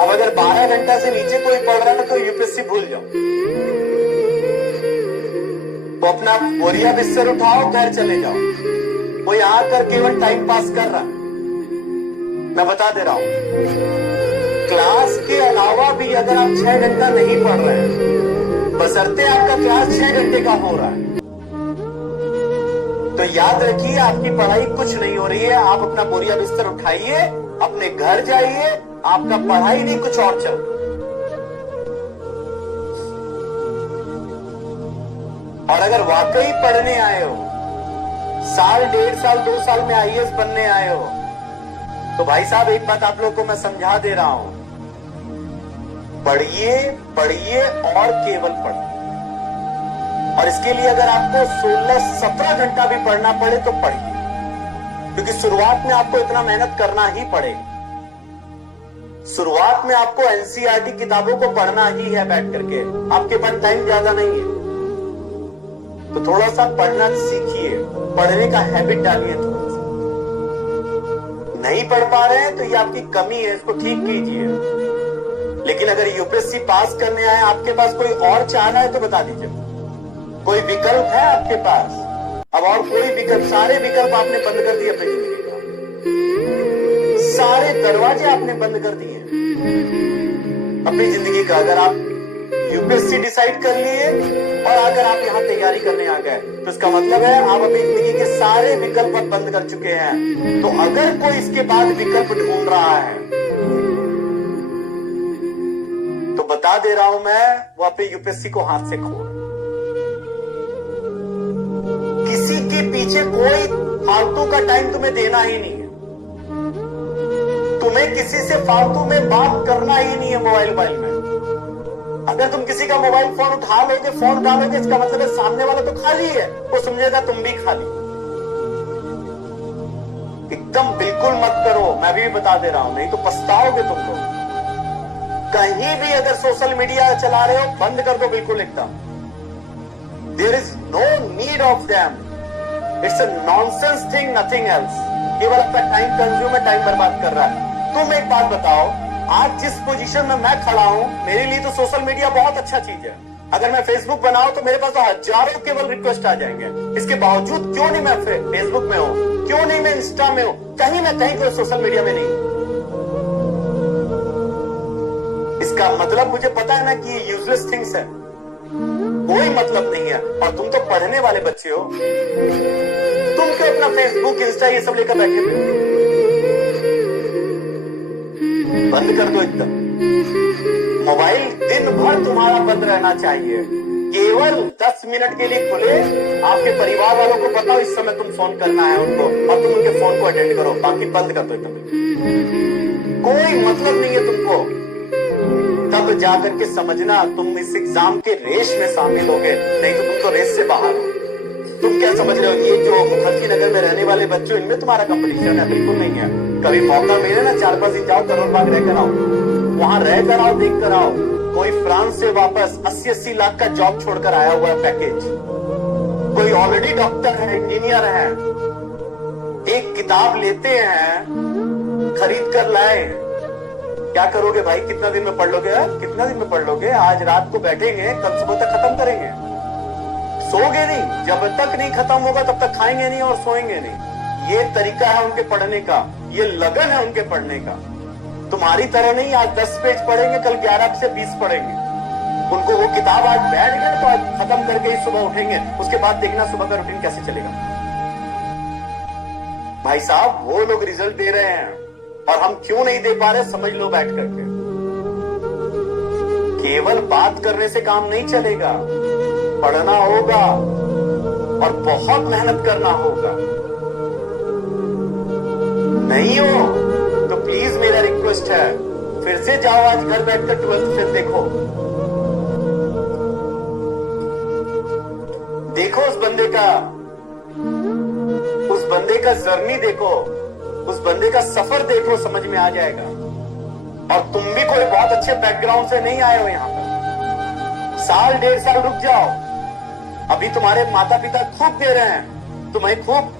अब अगर 12 घंटा से नीचे कोई पढ़ रहा है तो यूपीएससी भूल जाओ। तो अपना बोरिया बिस्तर उठाओ, घर चले जाओ। वो यहां कर केवल टाइम पास कर रहा है। मैं बता दे रहा हूं, क्लास के अलावा भी अगर आप 6 घंटा नहीं पढ़ रहे हैं, बशर्ते आपका क्लास 6 घंटे का हो रहा है, तो याद रखिए आपकी पढ़ाई कुछ नहीं हो रही है। आप अपना बोरिया बिस्तर उठाइए, अपने घर जाइए, आपका पढ़ाई नहीं कुछ और चल। और अगर वाकई पढ़ने आए हो, साल 1.5 साल 2 साल में आईएएस बनने आए हो, तो भाई साहब एक बात आप लोग को मैं समझा दे रहा हूं, पढ़िए पढ़िए और केवल पढ़िए। और इसके लिए अगर आपको 16-17 घंटा भी पढ़ना पड़े तो पढ़िए, क्योंकि शुरुआत में आपको इतना मेहनत करना ही पड़ेगा। शुरुआत में आपको एनसीईआरटी किताबों को पढ़ना ही है बैठ करके, आपके पास टाइम ज्यादा नहीं है। तो थोड़ा सा पढ़ना सीखिए, पढ़ने का हैबिट डालिए। थोड़ा सा नहीं पढ़ पा रहे हैं तो ये आपकी कमी है, इसको ठीक कीजिए। लेकिन अगर यूपीएससी पास करने आए, आपके पास कोई और चाहना है तो बता दीजिए, कोई विकल्प है आपके पास? अब और कोई विकल्प, सारे विकल्प आपने बंद कर दिए अपनी जिंदगी का, सारे दरवाजे आपने बंद कर दिए अपनी जिंदगी का। अगर आप यूपीएससी डिसाइड कर लिए और अगर आप यहां तैयारी करने आ गए, तो इसका मतलब है आप अपनी जिंदगी के सारे विकल्प बंद कर चुके हैं। तो अगर कोई इसके बाद विकल्प ढूंढ रहा है, तो बता दे रहा हूं मैं, वो अपने यूपीएससी को हाथ से खोल। किसी के पीछे कोई फालतू का टाइम तुम्हें देना ही नहीं है। तुम्हें किसी से फालतू में बात करना ही नहीं है मोबाइल में। अगर तुम किसी का मोबाइल फोन उठा लोगे, फोन उठा लोगे, इसका मतलब है सामने वाला तो खाली है, वो समझेगा तुम भी खाली। एकदम बिल्कुल मत करो, मैं भी बता दे रहा हूं, नहीं तो पछताओगे तुम लोग। कहीं भी अगर सोशल मीडिया चला रहे हो, बंद कर दो बिल्कुल एकदम। There is no need of them, it's a nonsense thing, nothing else. केवल अपना टाइम कंज्यूम है, टाइम बर्बाद कर रहा है। तुम एक बात बताओ, आज जिस पोजीशन में मैं खड़ा हूं, मेरे लिए तो सोशल मीडिया बहुत अच्छा चीज है। अगर मैं फेसबुक बनाऊं तो मेरे पास तो हजारों केवल रिक्वेस्ट आ जाएंगे। इसके बावजूद क्यों नहीं मैं फेसबुक में हूं, क्यों नहीं मैं इंस्टा में हूं, कहीं ना कहीं कोई सोशल मीडिया में नहीं। इसका मतलब मुझे पता है ना कि ये यूजलेस थिंग्स है, कोई मतलब नहीं है। और तुम तो पढ़ने वाले बच्चे हो, तुम क्यों अपना फेसबुक इंस्टा ये सब लेकर बैठे हुए? बंद कर दो एकदम। मोबाइल दिन भर तुम्हारा बंद रहना चाहिए, केवल 10 मिनट के लिए खुले। आपके परिवार वालों को बताओ इस समय तुम फोन करना है उनको, और तुम उनके फोन को अटेंड करो, बाकी बंद कर दो एकदम। कोई मतलब नहीं है तुमको। तब जाकर के समझना तुम इस एग्जाम के रेस में शामिल होगे, नहीं तो तुम तो रेस से बाहर हो। तुम क्या समझ रहे हो, ये जो मुखर्जी नगर में रहने वाले बच्चों, इनमें तुम्हारा कंपटीशन है? बिल्कुल नहीं है। कभी मौका मिले ना, 4-5 दिन जाओ, करोड़ बाग रह कर आओ, वहां रह कर आओ, देख कर आओ। कोई फ्रांस से वापस 80-80 लाख का जॉब छोड़कर आया हुआ है, पैकेज। कोई ऑलरेडी डॉक्टर है, इंजीनियर है। एक किताब लेते हैं, खरीद कर लाए, क्या करोगे भाई? कितना दिन में पढ़ लोगे? कितना दिन में पढ़ लोगे? आज रात को बैठेंगे, कल सुबह तक खत्म करेंगे। सोगे नहीं, जब तक नहीं खत्म होगा तब तक खाएंगे नहीं और सोएंगे नहीं। ये तरीका है उनके पढ़ने का, ये लगन है उनके पढ़ने का। तुम्हारी तरह नहीं, आज 10 पेज पढ़ेंगे, कल 11 से 20 पढ़ेंगे। उनको वो किताब आज बैठ गए तो आज खत्म करके ही सुबह उठेंगे, उसके बाद देखना सुबह का रूटीन कैसे चलेगा। भाई साहब, वो लोग रिजल्ट दे रहे हैं और हम क्यों नहीं दे पा रहे, समझ लो बैठ करके। केवल बात करने से काम नहीं चलेगा, पढ़ना होगा और बहुत मेहनत करना होगा। नहीं हो तो प्लीज मेरा रिक्वेस्ट है, फिर से जाओ आज घर बैठकर 12th फिर देखो। देखो उस बंदे का जर्नी देखो, उस बंदे का सफर देखो, समझ में आ जाएगा। और तुम भी कोई बहुत अच्छे बैकग्राउंड से नहीं आए हो यहां पर। साल 1.5 साल रुक जाओ, अभी तुम्हारे माता पिता खूब दे रहे हैं, तुम्हें खूब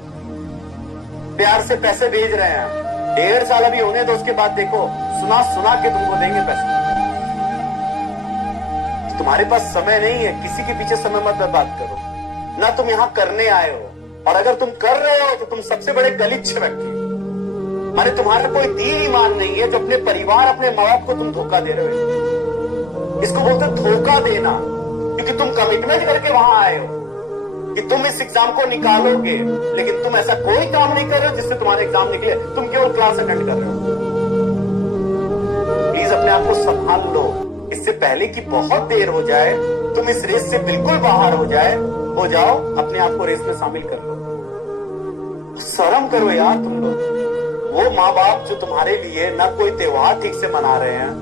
प्यार से पैसे भेज रहे हैं, 1.5 साल अभी होने दो, उसके बाद देखो सुना सुना के तुमको देंगे पैसे। तुम्हारे पास समय नहीं है, किसी के पीछे समय मत बर्बाद करो ना। तुम यहाँ करने आए हो, और अगर तुम कर रहे हो तो तुम सबसे बड़े गलिच्छ व्यक्ति हो। माने तुम्हारा कोई दीन ईमान नहीं है जो अपने परिवार अपने माँ बाप को तुम धोखा दे रहे हो। इसको बोलते धोखा देना, क्योंकि तुम कमिटमेंट करके वहां आए हो कि तुम इस एग्जाम को निकालोगे, लेकिन तुम ऐसा कोई काम नहीं कर रहे हो जिससे तुम्हारे एग्जाम निकले। तुम केवल क्लास अटेंड कर रहे हो। प्लीज अपने आप को संभाल लो, इससे पहले कि बहुत देर हो जाए, तुम इस रेस से बिल्कुल बाहर हो जाओ। अपने आप को रेस में शामिल कर लो। शर्म करो यार तुम लोग। वो माँ बाप जो तुम्हारे लिए ना कोई त्योहार ठीक से मना रहे हैं,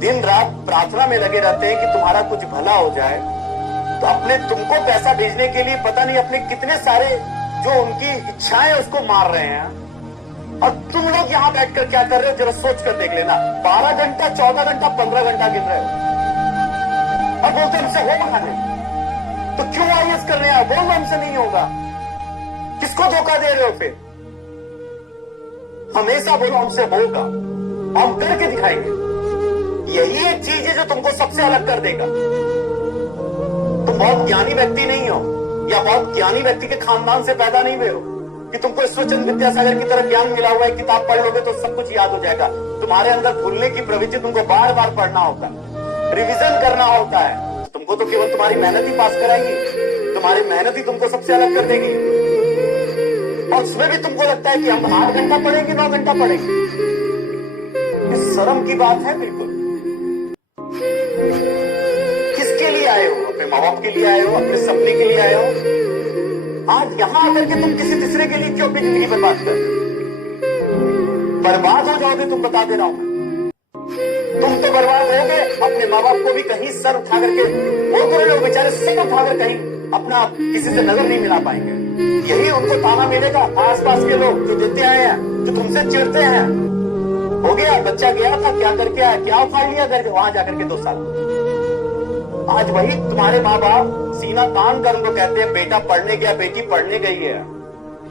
दिन रात प्रार्थना में लगे रहते हैं कि तुम्हारा कुछ भला हो जाए, तो अपने तुमको पैसा भेजने के लिए पता नहीं अपने कितने सारे जो उनकी इच्छाएं उसको मार रहे हैं। और तुम लोग यहाँ बैठकर क्या कर रहे हो, जरा सोच कर देख लेना। 12 घंटा 14 घंटा 15 घंटा गिन रहे हो और बोलते हमसे हो खाने। तो क्यों आईएएस कर रहे हैं? बोलो हमसे नहीं होगा। किसको धोखा दे रहे हो फिर? हमेशा बोलो हमसे होगा, हम करके दिखाएंगे। यही एक चीज है जो तुमको सबसे अलग कर देगा। तुम बहुत ज्ञानी व्यक्ति नहीं हो, या बहुत ज्ञानी व्यक्ति के खानदान से पैदा नहीं हुए हो कि तुमको ईश्वरचंद्र विद्यासागर की तरह ज्ञान मिला हुआ है, किताब पढ़ लोगे तो सब कुछ याद हो जाएगा। तुम्हारे अंदर भूलने की प्रवृत्ति, तुमको बार बार पढ़ना होता है, रिविजन करना होता है। तुमको तो केवल तुम्हारी मेहनत ही पास कराएगी, तुम्हारी मेहनत ही तुमको सबसे अलग कर देगी। और उसमें भी तुमको लगता है कि हम 8 घंटा पढ़ेंगे 9 घंटा पढ़ेंगे। ये शर्म की बात है बिल्कुल। किसके लिए आए हो? अपने माँ बाप के लिए आए हो? अपने सपने के लिए आए हो? आज यहां आकर के तुम किसी तीसरे के लिए क्यों अपनी जिंदगी बर्बाद कर रहे हो? बर्बाद हो जाओगे तुम, बता दे रहा हूं। तुम तो बर्बाद हो गए, अपने माँ बाप को भी कहीं सर उठा करके, वो तो लोग बेचारे सर उठाकर कहीं अपना किसी से नजर नहीं मिला पाएंगे। यही उनको ताना मिलेगा आसपास के लोग जो देते आए हैं, जो तुमसे चिढ़ते हैं। हो गया, बच्चा गया था, क्या करके आया, क्या उखाड़ लिया घर वहां जाकर के 2 साल। आज वही तुम्हारे माँ बाप सीना तान कर उनको कहते हैं बेटा पढ़ने गया, बेटी पढ़ने गई है,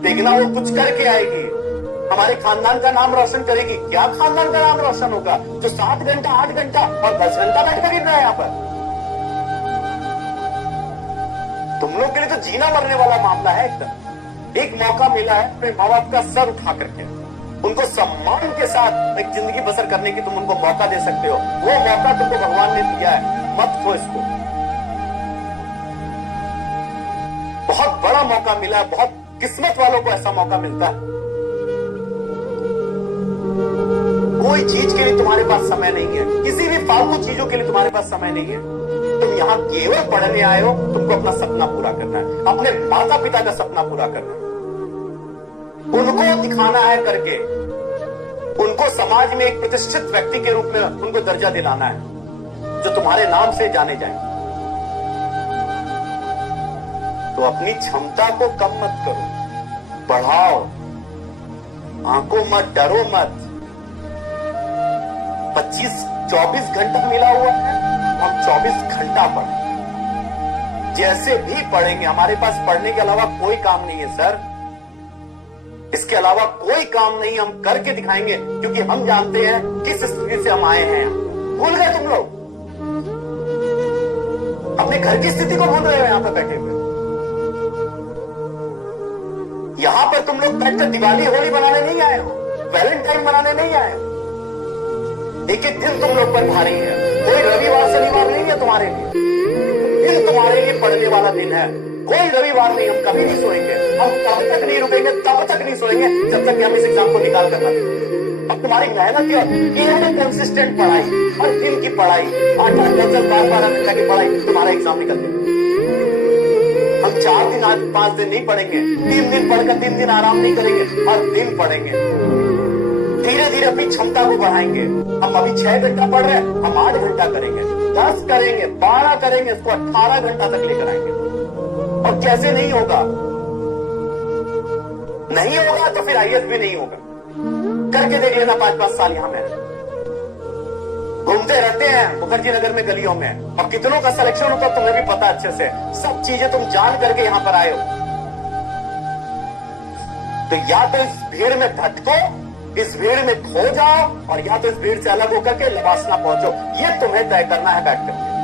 देखना वो कुछ करके आएगी, हमारे खानदान का नाम रोशन करेगी। क्या खानदान का नाम रोशन होगा जो 7 घंटा 8 घंटा और 10 घंटा बैठकर गिर रहा है यहाँ पर? तुम लोग के लिए तो जीना मरने वाला मामला है एकदम। एक मौका मिला है अपने माँ बाप का सर उठा करके उनको सम्मान के साथ एक जिंदगी बसर करने की, तुम उनको मौका दे सकते हो। वो मौका तुमको भगवान ने दिया है, मत खो इसको। बहुत बड़ा मौका मिला है, बहुत किस्मत वालों को ऐसा मौका मिलता है। कोई चीज के लिए तुम्हारे पास समय नहीं है, किसी भी फालतू चीजों के लिए तुम्हारे पास समय नहीं है। तुम यहाँ केवल पढ़ने आए हो, तुमको अपना सपना पूरा करना है, अपने माता पिता का सपना पूरा करना है, उनको दिखाना है करके, उनको समाज में एक प्रतिष्ठित व्यक्ति के रूप में उनको दर्जा दिलाना है जो तुम्हारे नाम से जाने जाए। तो अपनी क्षमता को कम मत करो, बढ़ाओ, आंखों मत, डरो मत। 25-24 घंटा मिला हुआ है, हम 24 घंटा पढ़ें, जैसे भी पढ़ेंगे। हमारे पास पढ़ने के अलावा कोई काम नहीं है सर, इसके अलावा कोई काम नहीं, हम करके दिखाएंगे, क्योंकि हम जानते हैं किस स्थिति से हम आए हैं। भूल गए तुम लोग? अपने घर की स्थिति को भूल रहे हो यहां पर बैठे हुए। यहां पर तुम लोग बैठकर दिवाली होली बनाने नहीं आए हो, वैलेंटाइन मनाने नहीं आए हो। एक एक दिन तुम लोग पर भारी है, कोई रविवार शनिवार नहीं है तुम्हारे लिए। दिन तुम्हारे लिए पढ़ने वाला दिन है, कोई रविवार नहीं। हम कभी नहीं सोएंगे, हम तब तक नहीं रुकेंगे, तब तक नहीं सोएंगे जब तक कि हम इस एग्जाम को निकाल कर दें। अब तुम्हारी मेहनत है, कंसिस्टेंट पढ़ाई, हर दिन की पढ़ाई, 8-8, 10-10, 12-12 घंटा की पढ़ाई, तुम्हारा एग्जाम निकल जाएगा। हम 4 दिन, आज 5 दिन नहीं पढ़ेंगे, 3 दिन पढ़कर 3 दिन आराम नहीं करेंगे, हर दिन पढ़ेंगे। धीरे धीरे अपनी क्षमता को बढ़ाएंगे। हम अभी 6 घंटा पढ़ रहे हैं, हम 8 घंटा करेंगे, 10 करेंगे, 12 करेंगे, इसको 18 घंटा तक लेकर आएंगे। और कैसे नहीं होगा? नहीं होगा तो फिर आईएएस भी नहीं होगा। करके देख लेना 5-5 साल यहां में घूमते रहते हैं मुखर्जी नगर में गलियों में, और कितनों का सिलेक्शन होता तुम्हें भी पता अच्छे से। सब चीजें तुम जान करके यहां पर आए हो। तो या तो इस भीड़ में भटको, इस भीड़ में खो जाओ और या तो इस भीड़ से अलग होकर के लबासना पहुंचो। ये तुम्हें तय करना है बैठ करके।